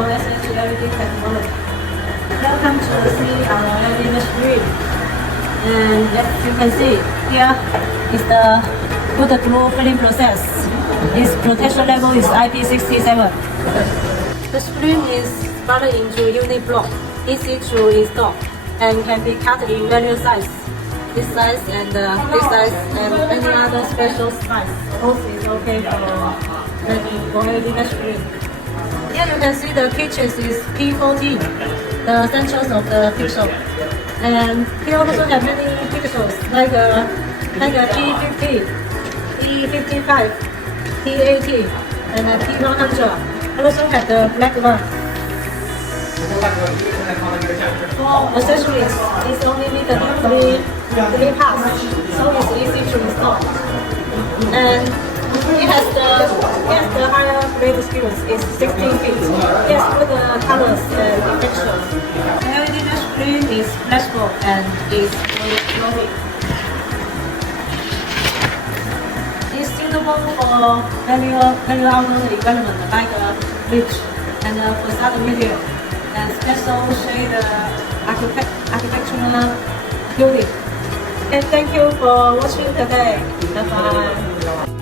for SHLED technology. Welcome to see our LED screen. And as you can see, here is the good glue filling process. Its protection level is IP67. The screen is split into unit block, easy to install, and can be cut in various sizes. This size and this size and any other special size. Both is okay for LED screen. Here you can see the pitches is P14, the centers of the pixel. And here also have many pixels like P50, P55, P80, and P100. And also have the black one. For accessories, it's only needed three parts, so it's easy to install. And it has the higher grade skills. It's 16 feet. It has good colors and textures. The LED screen is flexible and is floating. It's suitable for value outdoor environment like a beach and facade material and special shade architectural building. And thank you for watching today. Bye bye.